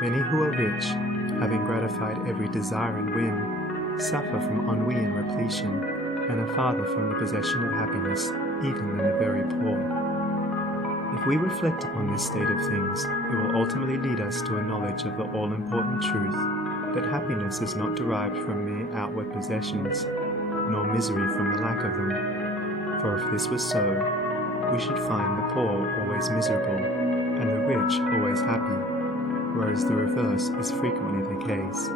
Many who are rich, having gratified every desire and whim, suffer from ennui and repletion, and are farther from the possession of happiness, even than the very poor. If we reflect upon this state of things, it will ultimately lead us to a knowledge of the all-important truth that happiness is not derived from mere outward possessions, nor misery from the lack of them. For if this was so, we should find the poor always miserable, and the rich always happy, whereas the reverse is frequently the case.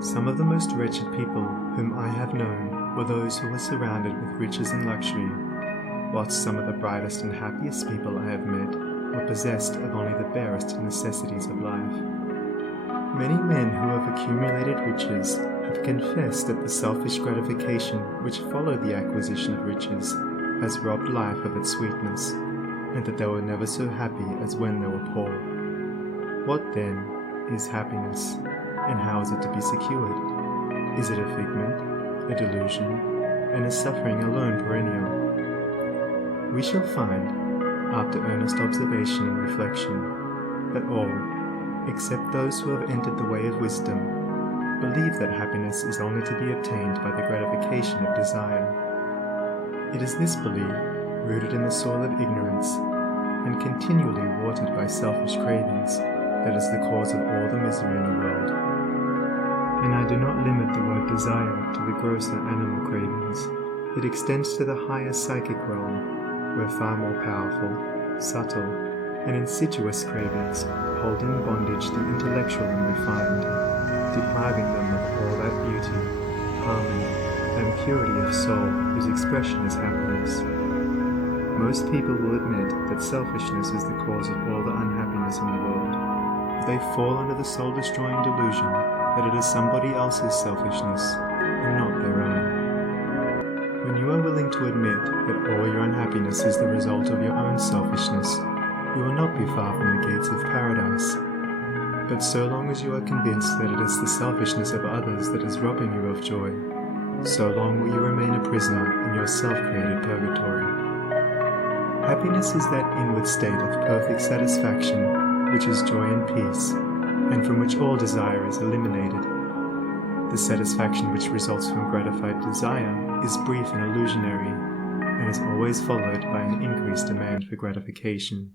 Some of the most wretched people whom I have known were those who were surrounded with riches and luxury, whilst some of the brightest and happiest people I have met were possessed of only the barest necessities of life. Many men who have accumulated riches have confessed that the selfish gratification which followed the acquisition of riches has robbed life of its sweetness, and that they were never so happy as when they were poor. What then is happiness, and how is it to be secured? Is it a figment, a delusion, and is suffering alone perennial? We shall find, after earnest observation and reflection, that all, except those who have entered the way of wisdom, believe that happiness is only to be obtained by the gratification of desire. It is this belief, rooted in the soil of ignorance, and continually watered by selfish cravings, that is the cause of all the misery in the world. And I do not limit the word desire to the grosser animal cravings. It extends to the higher psychic realm, where far more powerful, subtle, and insidious cravings hold in bondage the intellectual and refined, depriving them of all that beauty, harmony, and purity of soul whose expression is happiness. Most people will admit that selfishness is the cause of all the unhappiness in the world. They fall under the soul-destroying delusion that it is somebody else's selfishness and not their own. When you are willing to admit that all your unhappiness is the result of your own selfishness, you will not be far from the gates of paradise. But so long as you are convinced that it is the selfishness of others that is robbing you of joy, so long will you remain a prisoner in your self-created purgatory. Happiness is that inward state of perfect satisfaction which is joy and peace, and from which all desire is eliminated. The satisfaction which results from gratified desire is brief and illusionary, and is always followed by an increased demand for gratification.